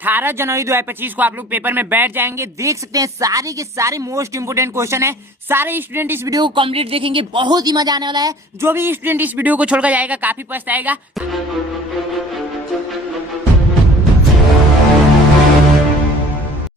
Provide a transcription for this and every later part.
18 जनवरी 2025 को आप लोग पेपर में बैठ जाएंगे। देख सकते हैं सारे के सारे मोस्ट इंपोर्टेंट क्वेश्चन है। सारे स्टूडेंट इस वीडियो को कंप्लीट देखेंगे, बहुत ही मजा आने वाला है। जो भी स्टूडेंट इस वीडियो को छोड़कर जाएगा काफी पछताएगा।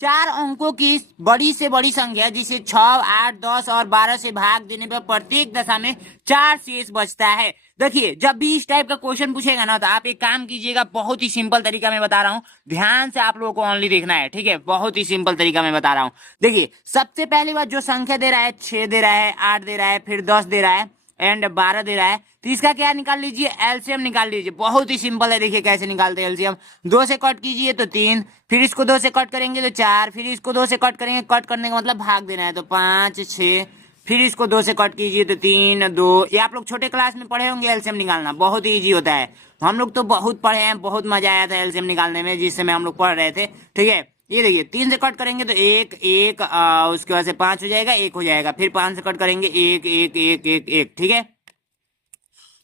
4 अंकों की बड़ी से बड़ी संख्या जिसे 6, 8, 10 और 12 से भाग देने पर प्रत्येक दशा में 4 शेष बचता है। देखिए, जब भी इस टाइप का क्वेश्चन पूछेगा ना तो आप एक काम कीजिएगा, बहुत ही सिंपल तरीका मैं बता रहा हूँ, ध्यान से आप लोगों को ओनली देखना है, ठीक है। बहुत ही सिंपल तरीका मैं बता रहा हूँ। देखिए, सबसे पहली बात जो संख्या दे रहा है 6 दे रहा है, 8 दे रहा है, फिर 10 दे रहा है एंड 12 दे रहा है, तो इसका क्या निकाल लीजिए, एलसीएम निकाल लीजिए। बहुत ही सिंपल है, देखिए कैसे निकालते हैं एलसीएम। 2 से कट कीजिए तो 3, फिर इसको 2 से कट करेंगे तो 4, फिर इसको 2 से कट करेंगे, कट करने का मतलब भाग देना है, तो 5, 6, फिर इसको 2 से कट कीजिए तो 3, 2। ये आप लोग छोटे क्लास में पढ़े होंगे एलसीएम निकालना, बहुत ही ईजी होता है। हम लोग तो बहुत पढ़े हैं, बहुत मजा आया था एलसीएम निकालने में जिस समय हम लोग पढ़ रहे थे, ठीक है। ये देखिए 3 से कट करेंगे तो 1, 1, उसके बाद से 5 हो जाएगा, 1 हो जाएगा, फिर 5 से कट करेंगे 1, 1, 1, 1, 1, ठीक है।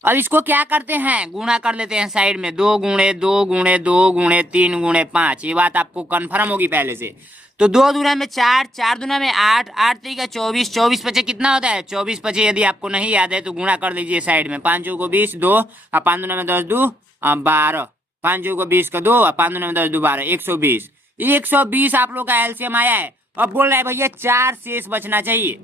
अब इसको क्या करते हैं, गुणा कर लेते हैं साइड में, 2 गुणे 2 गुणे 2 गुणे 3 गुणे 5। ये बात आपको कंफर्म होगी पहले से। तो 2 दूना में 4, 4 दूना में 8, 8 तरीका 24, 24 पचे कितना होता है, 24 पचे यदि आपको नहीं याद है तो गुणा कर लीजिए साइड में। 5 को 20, 2 और 5 दूना में 10, 2 12, 5 को 20 का 2 और 5 दूना में 10, 2 12, 120। 120 आप लोग का एलसीएम आया है। अब बोल रहा है भैया 4 शेष बचना चाहिए।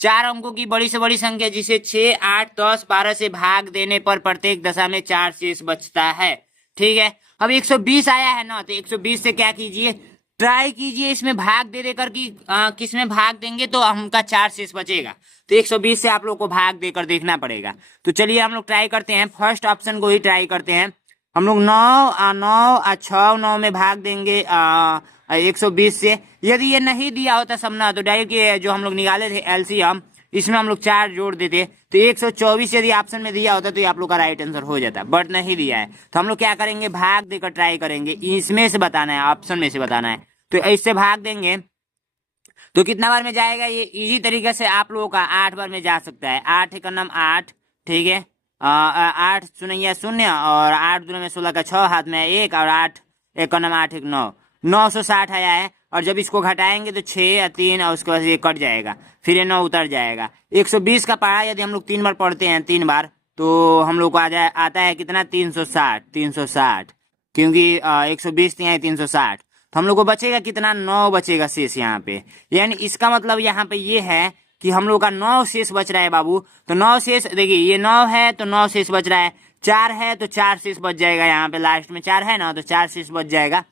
4 अंकों की बड़ी से बड़ी संख्या जिसे 6, 8, 10, 12 से भाग देने पर प्रत्येक दशा में 4 शेष बचता है, ठीक है। अब 120 आया है ना, तो 120 से क्या कीजिए, ट्राई कीजिए इसमें भाग दे देकर कि किस में भाग देंगे तो हमका 4 शेष बचेगा। तो 120 से आप लोग को भाग देकर देखना पड़ेगा। तो चलिए हम लोग ट्राई करते हैं, फर्स्ट ऑप्शन को ही ट्राई करते हैं। हम लोग 9 6 9 में भाग देंगे 120 से। यदि ये नहीं दिया होता समना तो डायरेक्ट ये जो हम लोग निकाले थे एलसीएम, इसमें हम लोग 4 जोड़ देते तो 124 यदि ऑप्शन में दिया होता तो ये आप लोग का राइट आंसर हो जाता, बट नहीं दिया है। तो हम लोग क्या करेंगे, भाग देकर ट्राई करेंगे, इसमें से बताना है, ऑप्शन में से बताना है। तो इससे भाग देंगे तो कितना बार में जाएगा, ये इजी तरीके से आप लोगों का 8 बार में जा सकता है। 8 का नाम 8, ठीक है। 8 शून्य 0 और 8 दूना में 16 का 6 हाथ में 1 और 8 1 का नाम 8 1 9, 960 आया है। और जब इसको घटाएंगे तो 6 या 3 और उसके बाद ये कट जाएगा, फिर ये 9 उतर जाएगा। 120 का पढ़ा यदि हम लोग 3 बार पढ़ते हैं, 3 बार, तो हम लोग को आता है कितना, 360, 360, क्योंकि 120 यहाँ 360। तो हम लोग को बचेगा कितना, 9 बचेगा शेष यहाँ पे। यानी इसका मतलब यहाँ पे ये है कि हम लोग का 9 शेष बच रहा है बाबू। तो 9 शेष, देखिए ये 9 है तो 9 शेष बच रहा है, 4 है तो 4 शेष बच जाएगा। यहाँ पे लास्ट में 4 है ना, तो 4 शेष बच जाएगा।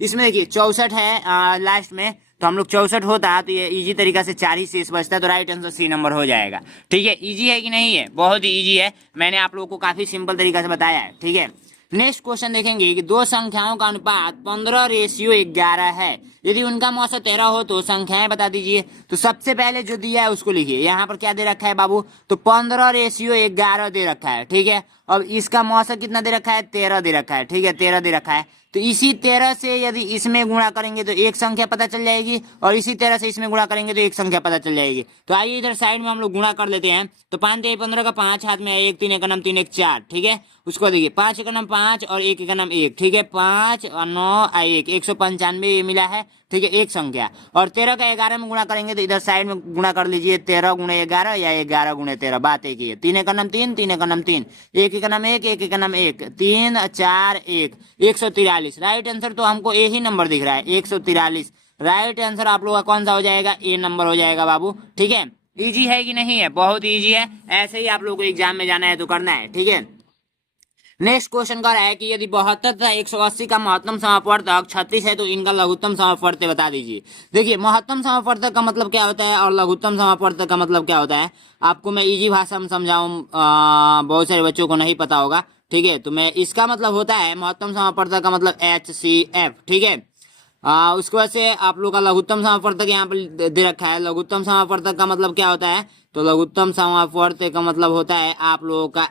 इसमें देखिए 64 है लास्ट में, तो हम लोग 64 होता तो ये इजी तरीका से 4 ही शेष बचता है, तो राइट आंसर सी नंबर हो जाएगा, ठीक है। इजी है कि नहीं है, बहुत ही इजी है, मैंने आप लोगों को काफी सिंपल तरीका से बताया है, ठीक है। नेक्स्ट क्वेश्चन देखेंगे कि 2 संख्याओं का अनुपात 15:11 है, यदि उनका मौसा 13 हो तो संख्याएं बता दीजिए। तो सबसे पहले जो दिया है उसको लिखिए। यहाँ पर क्या दे रखा है बाबू, तो 15:11 दे रखा है, ठीक है। अब इसका मौसा कितना दे रखा है, 13 दे रखा है, ठीक है, 13 दे रखा है। तो इसी 13 से यदि इसमें गुणा करेंगे तो एक संख्या पता चल जाएगी, और इसी 13 से इसमें गुणा करेंगे तो एक संख्या पता चल जाएगी। तो आइए इधर साइड में हम लोग गुणा कर लेते हैं। तो 5 3 15 का 5 हाथ में 1 3 1 नाम 3 1 4, ठीक है। उसको देखिए 5 1 नाम 5 और 1 1 नाम 1, ठीक है। 5 और 9 1 195 ये मिला है, ठीक है, एक संख्या। और 13 का 11 में गुणा करेंगे तो इधर साइड में गुणा कर लीजिए, 13 गुणे 11 या 11 गुणे 13, बात एक ही है। 3 1 नाम 3 3 1 नाम 3, 1 1 नाम 1 1 1 नाम 1, 3 4 1, 143। राइट आंसर तो हमको ए ही नंबर दिख रहा है, 143। राइट आंसर आप लोग का कौन सा हो जाएगा, ए नंबर हो जाएगा बाबू, ठीक है। इजी है कि नहीं है, बहुत इजी है, ऐसे ही आप लोग को एग्जाम में जाना है तो करना है, ठीक है। नेक्स्ट क्वेश्चन का है कि यदि 72 तथा 180 का महत्तम समापवर्तक 36 है तो इनका लघुत्तम समापवर्तक बता दीजिए। देखिए, महत्तम समापवर्तक का मतलब क्या होता है और लघुत्तम समापवर्तक का मतलब क्या होता है, आपको मैं इजी भाषा में समझाऊं, बहुत सारे बच्चों को नहीं पता होगा, ठीक है। तो मैं इसका मतलब होता है, महत्तम समापवर्तक का मतलब HCF, ठीक है। उसके बाद से आप लोग का लघुत्तम समापवर्तक यहाँ पर दे रखा है। लघुत्तम समापवर्तक का मतलब क्या होता है, तो लघुत्तम समापवर्तक का मतलब होता है आप लोगों का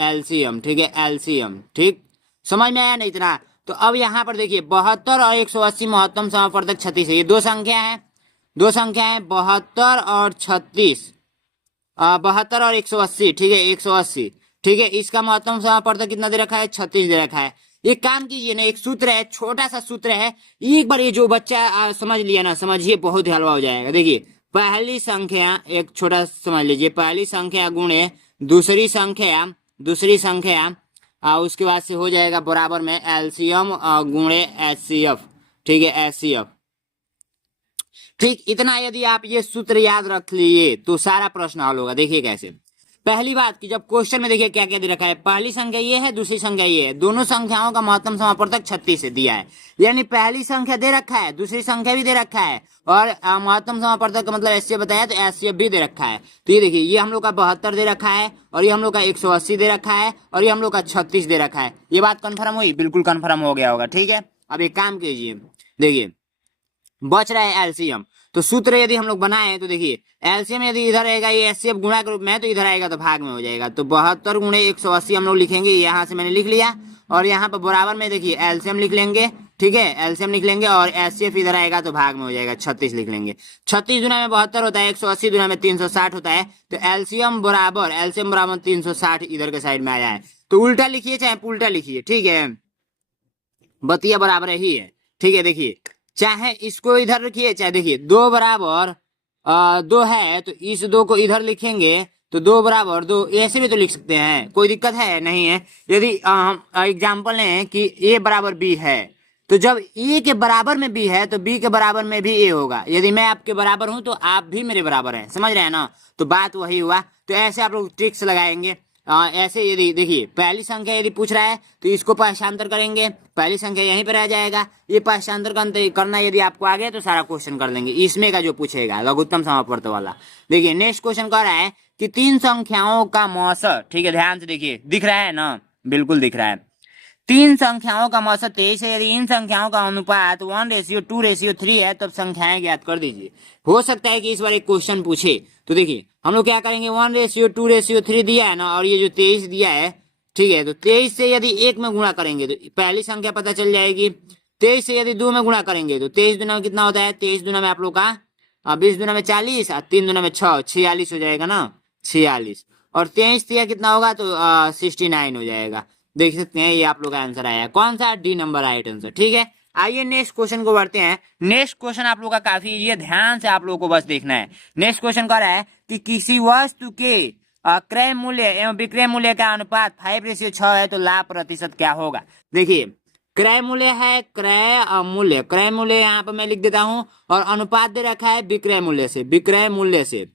एलसीएम, ठीक है, एलसीएम, ठीक, समझ में आया नहीं इतना। तो अब यहाँ पर देखिए 72 और 180 महत्तम समापवर्तक 36 है, ये दो संख्या है, 72 और 36, 72 और 180, ठीक है, 180, ठीक है। इसका महत्तम समापवर्तक कितना दे रखा है, 36 दे रखा है। एक काम कीजिए ना, एक सूत्र है, छोटा सा सूत्र है, एक बार ये जो बच्चा समझ लिया ना, समझिए बहुत हलवा हो जाएगा। देखिए पहली संख्या, एक छोटा समझ लीजिए, पहली संख्या गुणे दूसरी संख्या, दूसरी संख्या उसके बाद से हो जाएगा बराबर में एलसीएम गुणे एचसीएफ। ठीक है, एचसीएफ। ठीक, इतना यदि आप ये सूत्र याद रख लिए तो सारा प्रश्न हल होगा। देखिए कैसे, पहली बात कि जब क्वेश्चन में देखिए क्या क्या दे रखा है, पहली संख्या ये है, दूसरी संख्या ये है, दोनों संख्याओं का महत्तम समापवर्तक 36 दिया है, यानी पहली संख्या दे रखा है, दूसरी संख्या भी दे रखा है, और महत्तम समापवर्तक का मतलब एचसीएफ बताया तो एचसीएफ भी दे रखा है। तो ये देखिए, ये हम लोग का 72 दे रखा है, और ये हम लोग का 180 दे रखा है, और ये हम लोग का 36 दे रखा है। ये बात कंफर्म हुई? बिल्कुल कंफर्म हो गया होगा। ठीक है, अब एक काम कीजिए, देखिए बच रहा है एलसीएम। तो सूत्र यदि हम लोग बनाए तो देखिए एलसीएम यदि इधर आएगा ये एचसीएफ गुणा के रूप में, तो इधर आएगा तो भाग में हो जाएगा। तो 72 गुणे 180 हम लोग लिखेंगे, यहाँ से मैंने लिख लिया, और यहाँ पर बराबर में देखिए एलसीएम लिख लेंगे। ठीक है, एलसीएम लिख लेंगे, और एचसीएफ इधर आएगा तो भाग में हो जाएगा, 36 लिख लेंगे। 36 दुना में 72 होता है, 180 दुना में 360 होता है, तो एलसीएम बराबर 360 इधर के साइड में आया है। तो उल्टा लिखिए चाहे उल्टा लिखिए, ठीक है, बतिया बराबर ही है। ठीक है, देखिए चाहे इसको इधर रखिए, चाहे देखिए 2 बराबर 2 है, तो इस 2 को इधर लिखेंगे तो 2 बराबर 2 ऐसे भी तो लिख सकते हैं, कोई दिक्कत है नहीं है। यदि हम एग्जाम्पल लें कि a बराबर b है, तो जब a के बराबर में b है तो b के बराबर में भी a होगा। यदि मैं आपके बराबर हूं तो आप भी मेरे बराबर हैं, समझ रहे हैं ना? तो बात वही हुआ। तो ऐसे आप लोग ट्रिक्स लगाएंगे। ऐसे यदि देखिए पहली संख्या यदि पूछ रहा है तो इसको पहचांतर करेंगे, पहली संख्या यहीं पर रह जाएगा। ये पहचांतर करना यदि आपको आ गया तो सारा क्वेश्चन कर लेंगे। इसमें का जो पूछेगा लघुत्तम समापवर्त वाला, देखिए नेक्स्ट क्वेश्चन कह रहा है कि 3 संख्याओं का मौसर, ठीक है ध्यान से देखिए, दिख रहा है ना? बिल्कुल दिख रहा है। 3 संख्याओं का मौसर 23 है, यदि इन संख्याओं का अनुपात 1:2:3 है, तब संख्याएं ज्ञात कर दीजिए। हो सकता है कि इस बार एक क्वेश्चन पूछे, तो देखिए हम लोग क्या करेंगे, 1:2:3 दिया है ना, और ये जो 23 दिया है, ठीक है, तो 23 से यदि 1 में गुणा करेंगे तो पहली संख्या पता चल जाएगी। 23 से यदि 2 में गुणा करेंगे तो 23 दुना में कितना होता है, 23 दुना में आप लोग का 20 दुना में 40, 3 दुना में 6, 46 हो जाएगा ना, 46, और 23 दिया कितना होगा तो 69 हो जाएगा। देख सकते हैं ये आप लोग का आंसर आया, कौन सा? D number right answer. ठीक है, आइए नेक्स्ट क्वेश्चन को बढ़ते हैं। नेक्स्ट क्वेश्चन आप लोग का काफी इजी है, ध्यान से आप लोगों को बस देखना है। नेक्स्ट क्वेश्चन कह रहा है कि किसी वस्तु के क्रय मूल्य एवं विक्रय मूल्य का अनुपात 5:6 है, तो लाभ प्रतिशत क्या होगा? देखिए क्रय मूल्य है, क्रय मूल्य यहाँ पर मैं लिख देता हूं, और अनुपात दे रखा है विक्रय मूल्य से, विक्रय मूल्य से,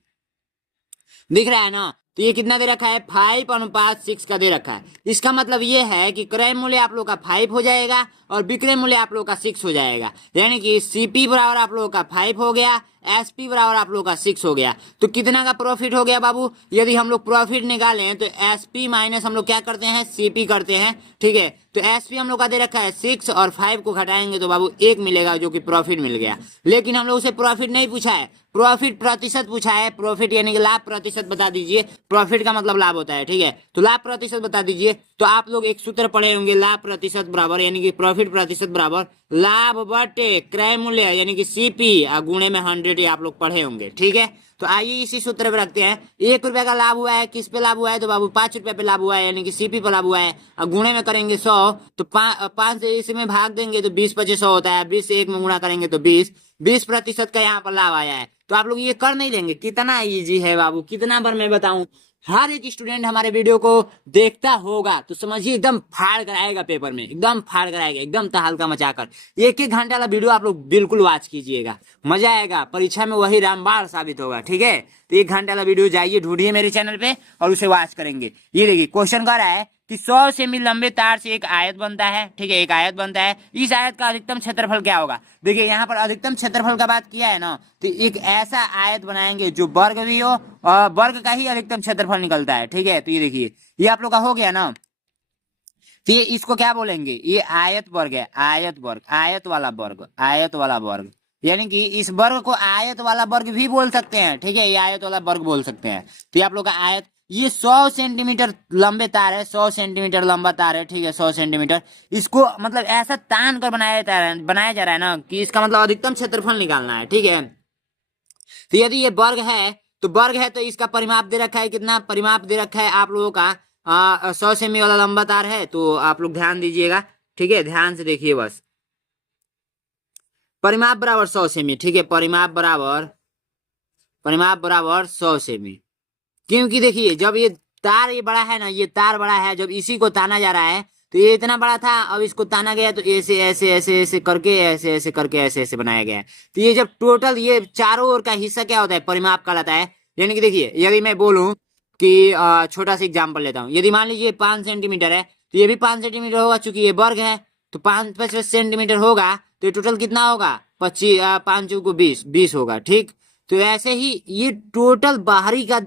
दिख रहा है ना? तो ये कितना दे रखा है, 5:6 का दे रखा है। इसका मतलब ये है कि क्रय मूल्य आप लोग का 5 हो जाएगा और विक्रय मूल्य आप लोग का 6 हो जाएगा, यानी कि सीपी बराबर आप लोग का 5 हो गया, एसपी बराबर आप लोग का 6 हो गया। तो कितना का प्रॉफिट हो गया बाबू? यदि हम लोग प्रॉफिट निकालें तो एसपी माइनस हम लोग क्या करते हैं, सीपी करते हैं। ठीक है, तो एसपी हम लोग का दे रखा है 6, और 5 को घटाएंगे तो बाबू 1 मिलेगा, जो कि प्रॉफिट मिल गया। लेकिन हम लोग उसे प्रॉफिट नहीं पूछा है, प्रॉफिट प्रतिशत पूछा है। प्रॉफिट यानी कि लाभ प्रतिशत बता दीजिए, प्रॉफिट का मतलब लाभ होता है। ठीक है, तो लाभ प्रतिशत बता दीजिए। तो आप लोग एक सूत्र पढ़े होंगे, लाभ प्रतिशत बराबर यानी कि प्रॉफिट प्रतिशत बराबर लाभ बटे क्रय मूल्य यानी कि सीपी गुणे में 100, ये आप लोग पढ़े होंगे। ठीक है, तो आइए इसी सूत्र पे रखते हैं। 1 रुपए का लाभ हुआ है, किस पे लाभ हुआ है, तो बाबू 5 रुपए पे लाभ हुआ है, यानी कि सीपी पे लाभ हुआ है। और गुणे में करेंगे 100, तो 5 से इसमें भाग देंगे तो 20/100 होता है, 20 से 1 में गुणा करेंगे तो 20% का यहाँ पर लाभ आया है। तो आप लोग ये कर नहीं लेंगे? कितना इजी है बाबू, कितना बार मैं बताऊं, हर एक स्टूडेंट हमारे वीडियो को देखता होगा तो समझिए एकदम फाड़ कर आएगा पेपर में, एकदम फाड़ कर आएगा, एकदम तहलका मचाकर। 1-1 घंटे वाला वीडियो आप लोग बिल्कुल वॉच कीजिएगा, मजा आएगा, परीक्षा में वही रामबाण साबित होगा। ठीक है, तो 1 घंटे वाला वीडियो जाइए ढूंढिए मेरे चैनल पे और उसे वॉच करेंगे। ये देखिए क्वेश्चन कह रहा है कि 100 सेमी लंबे तार से एक आयत बनता है। ठीक है, एक आयत बनता है, इस आयत का अधिकतम क्षेत्रफल क्या होगा? देखिए यहाँ पर अधिकतम क्षेत्रफल का बात किया है ना, तो एक ऐसा आयत बनाएंगे जो वर्ग भी हो, और वर्ग का ही अधिकतम क्षेत्रफल निकलता है। ठीक है, तो ये देखिए ये आप लोग का हो गया ना। तो ये इसको क्या बोलेंगे, ये आयत वर्ग है, आयत वर्ग, आयत वाला वर्ग, आयत वाला वर्ग, यानी कि इस वर्ग को आयत वाला वर्ग भी बोल सकते हैं। ठीक है, ये आयत वाला वर्ग बोल सकते हैं। तो ये आप लोग का आयत, ये 100 सेंटीमीटर लंबे तार है, 100 सेंटीमीटर लंबा तार है। ठीक है, 100 सेंटीमीटर, इसको मतलब ऐसा तान कर बनाया जा रहा है ना कि इसका मतलब अधिकतम क्षेत्रफल निकालना है। ठीक है, तो यदि ये वर्ग है तो वर्ग है, तो इसका परिमाप दे रखा है, कितना परिमाप दे रखा है आप लोगों का 100 सेमी वाला लंबा तार है। तो आप लोग ध्यान दीजिएगा, ठीक है, ध्यान से देखिए बस। परिमाप बराबर 100 सेमी, ठीक है, परिमाप बराबर 100 सेमी। क्योंकि देखिए जब ये तार ये बड़ा है ना, ये तार बड़ा है, जब इसी को ताना जा रहा है तो ये इतना बड़ा था, अब इसको ताना गया तो ऐसे ऐसे ऐसे ऐसे करके ऐसे ऐसे करके ऐसे ऐसे बनाया गया है। तो ये जब टोटल ये चारों ओर का हिस्सा क्या होता है, परिमाप कहलाता है। यानी कि देखिए यदि मैं बोलूं कि छोटा सा एग्जाम्पल लेता हूँ, यदि मान लीजिए 5 सेंटीमीटर है तो ये भी 5 सेंटीमीटर होगा, चूंकि ये वर्ग है तो 5 5 सेंटीमीटर होगा, तो ये टोटल कितना होगा, 25, 5 को 20 होगा। ठीक, तो ऐसे ही ये टोटल बाहरी का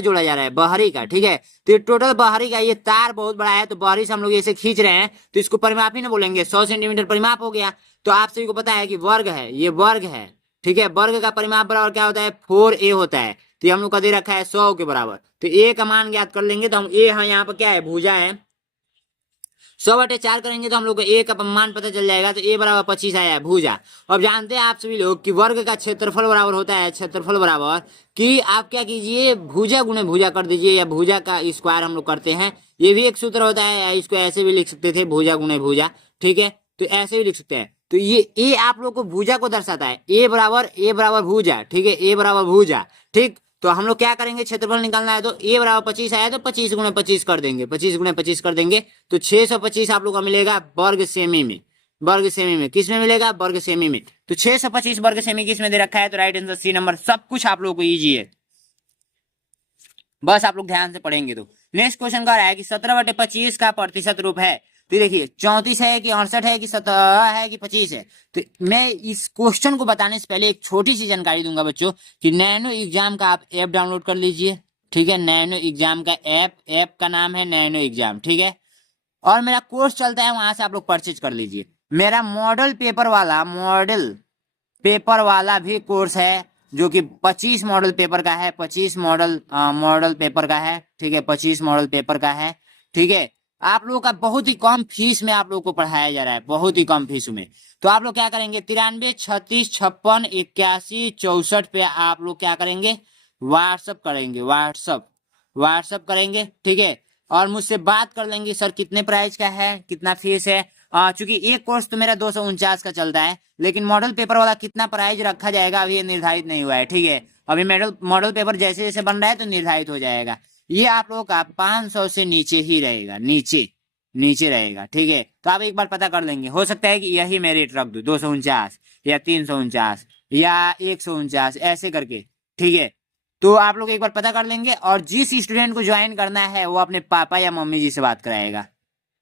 जोड़ा जा रहा है, बाहरी का, ठीक है। तो ये टोटल बाहरी का, ये तार बहुत बड़ा है तो बाहरी से हम लोग ऐसे खींच रहे हैं तो इसको परिमाप ही ना बोलेंगे, 100 सेंटीमीटर परिमाप हो गया। तो आप सभी को पता है कि वर्ग है, ये वर्ग है, ठीक है। वर्ग का परिमाप बराबर क्या होता है, 4a होता है। तो ये हम लोग का दे रखा है 100 के बराबर, तो a का मान ज्ञात कर लेंगे। तो हम a यहाँ पर क्या है, भुजा है, 100/4 करेंगे तो हम लोग को ए का मान पता चल जाएगा। तो ए बराबर 25 आया है, भुजा। अब जानते हैं आप सभी लोग कि वर्ग का क्षेत्रफल बराबर होता है, क्षेत्रफल बराबर कि आप क्या कीजिए, भुजा गुणे भुजा कर दीजिए, या भुजा का स्क्वायर हम लोग करते हैं। ये भी एक सूत्र होता है, इसको ऐसे भी लिख सकते थे, भुजा गुणे भुजा, ठीक है। तो ऐसे भी लिख सकते हैं। तो ये ए आप लोग को भुजा को दर्शाता है, ए बराबर भुजा, ठीक है, ए बराबर भुजा। ठीक, तो हम लोग क्या करेंगे, क्षेत्रफल निकालना है तो a बराबर 25 आया तो 25 गुणे 25 कर देंगे, 25 गुणे 25 कर देंगे तो 625 आप लोग को मिलेगा वर्ग सेमी में। वर्ग सेमी में किस में मिलेगा, वर्ग सेमी में। तो 625 वर्ग सेमी किस में दे रखा है, तो राइट आंसर सी नंबर। सब कुछ आप लोग को इजी है, बस आप लोग ध्यान से पढ़ेंगे। तो नेक्स्ट क्वेश्चन का है कि 17/25 का प्रतिशत रूप है। तो देखिए 34 है कि 68 है कि 17 है कि 25 है। तो मैं इस क्वेश्चन को बताने से पहले एक छोटी सी जानकारी दूंगा बच्चों कि नैनो एग्जाम का आप ऐप डाउनलोड कर लीजिए, ठीक है। नैनो एग्जाम का ऐप का नाम है नैनो एग्जाम, ठीक है। और मेरा कोर्स चलता है, वहां से आप लोग परचेज कर लीजिए। मेरा मॉडल पेपर वाला भी कोर्स है, जो कि 25 मॉडल पेपर का है, 25 मॉडल पेपर का है, ठीक है, 25 मॉडल पेपर का है, ठीक है। आप लोगों का बहुत ही कम फीस में आप लोगों को पढ़ाया जा रहा है, बहुत ही कम फीस में। तो आप लोग क्या करेंगे, 93 36 56 81 64 पे आप लोग क्या करेंगे, व्हाट्सअप करेंगे, व्हाट्सअप करेंगे, ठीक है। और मुझसे बात कर लेंगे, सर कितने प्राइस का है, कितना फीस है। चूंकि एक कोर्स तो मेरा 249 का चलता है, लेकिन मॉडल पेपर वाला कितना प्राइस रखा जाएगा अभी ये निर्धारित नहीं हुआ है, ठीक है। अभी मॉडल पेपर जैसे जैसे बन रहा है तो निर्धारित हो जाएगा। ये आप लोगों का 500 से नीचे ही रहेगा, नीचे रहेगा, ठीक है। तो आप एक बार पता कर लेंगे, हो सकता है कि यही मैं रेट रख दूं, 249 या 349 या 149 ऐसे करके, ठीक है। तो आप लोग एक बार पता कर लेंगे। और जिस स्टूडेंट को ज्वाइन करना है वो अपने पापा या मम्मी जी से बात कराएगा,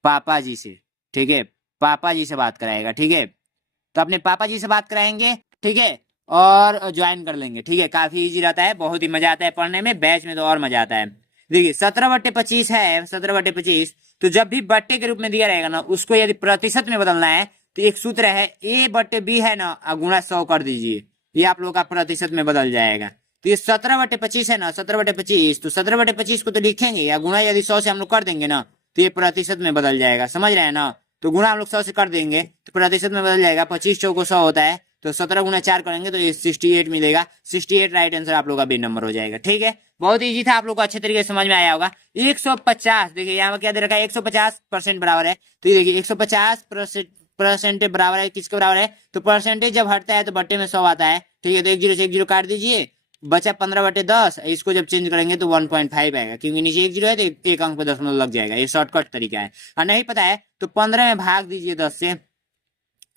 पापा जी से, ठीक है, पापा जी से बात कराएगा, ठीक है। तो अपने पापा जी से बात कराएंगे, ठीक है, और ज्वाइन कर लेंगे, ठीक है। काफी इजी रहता है, बहुत ही मजा आता है पढ़ने में, बैच में तो और मजा आता है। देखिए 17/25 है, 17/25। तो जब भी बट्टे के रूप में दिया रहेगा ना, उसको यदि प्रतिशत में बदलना है तो एक सूत्र है, a/b है ना, गुणा 100 कर दीजिए, ये आप लोग का प्रतिशत में बदल जाएगा। तो ये 17/25 है ना, 17/25, तो 17/25 को तो लिखेंगे या गुणा यदि 100 से हम लोग कर देंगे ना तो ये प्रतिशत में बदल जाएगा, समझ रहे हैं ना। तो गुणा हम लोग 100 से कर देंगे तो प्रतिशत में बदल जाएगा, 25 चौको 100 होता है, तो 17 गुणा 4 करेंगे तो ये 68 मिलेगा, 68 राइट आंसर आप लोग का बी नंबर हो जाएगा, ठीक है। बहुत इजी था, आप लोग को अच्छे तरीके से समझ में आया होगा। 150, देखिए यहाँ पर क्या दे रखा है, 150% बराबर है। तो ये देखिए 150% बराबर है, किसके बराबर है, तो परसेंटेज जब हटता है तो बट्टे में 100 आता है, ठीक है। तो 1 0 से 1 0 काट दीजिए, बचा 15/10। इसको जब चेंज करेंगे तो 1.5 आएगा, क्योंकि नीचे 1 0 है तो एक अंक पे दशमलव लग जाएगा, ये शॉर्टकट तरीका है। और नहीं पता है तो 15 में भाग दीजिए 10 से,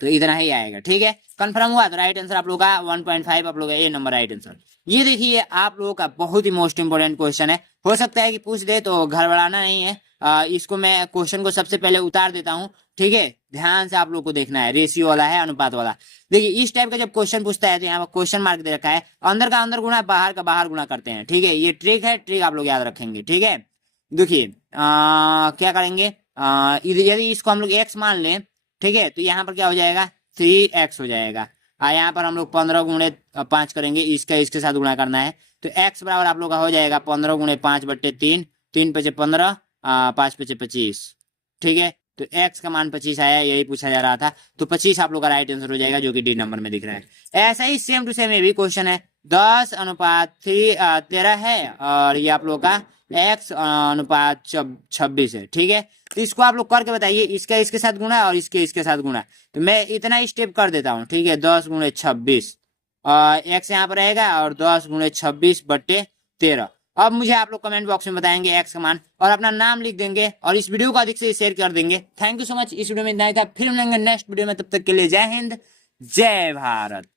तो इतना ही आएगा, ठीक है। कंफर्म हुआ, तो राइट आंसर आप लोग का 1.5 आप लोग का ए नंबर राइट आंसर। ये देखिए आप लोगों का बहुत ही मोस्ट इंपोर्टेंट क्वेश्चन है, हो सकता है कि पूछ दे तो घबराना नहीं है। इसको मैं क्वेश्चन को सबसे पहले उतार देता हूँ, ठीक है। ध्यान से आप लोग को देखना है, रेशियो वाला है, अनुपात वाला। देखिए इस टाइप का जब क्वेश्चन पूछता है तो यहाँ पर क्वेश्चन मार्क दे रखा है, अंदर का अंदर गुणा, बाहर का बाहर गुणा करते हैं, ठीक है। ये ट्रिक है, ट्रिक आप लोग याद रखेंगे, ठीक है। देखिए क्या करेंगे, यदि इसको हम लोग x मान लें, ठीक है, तो यहाँ पर क्या हो जाएगा, 3x हो जाएगा। यहाँ पर हम लोग 15 गुणे 5 करेंगे, इसका इसके साथ गुणा करना है, तो x बराबर आप लोग का हो जाएगा 15 गुणे 5/3, 3 × 5 = 15, 5 × 5 = 25, ठीक है। तो x का मान 25 आया, यही पूछा जा रहा था, तो 25 आप लोग का राइट आंसर हो जाएगा, जो कि डी नंबर में दिख रहा है। ऐसा ही सेम टू सेम ये भी क्वेश्चन है, 10:13 है, और ये आप लोग का x अनुपात 26 है। ठीक है, तो इसको आप लोग करके बताइए, इसका इसके साथ गुणा और इसके साथ गुणा। तो मैं इतना स्टेप कर देता हूँ। ठीक है, 10 गुणे 26 x यहाँ पर रहेगा और 10 गुणे 26/13। अब मुझे आप लोग कमेंट बॉक्स में बताएंगे x का मान और अपना नाम लिख देंगे और इस वीडियो को अधिक से शेयर कर देंगे। Thank you so much. इस वीडियो में इतना ही था, फिर मिलेंगे नेक्स्ट वीडियो में, तब तक के लिए जय हिंद जय भारत।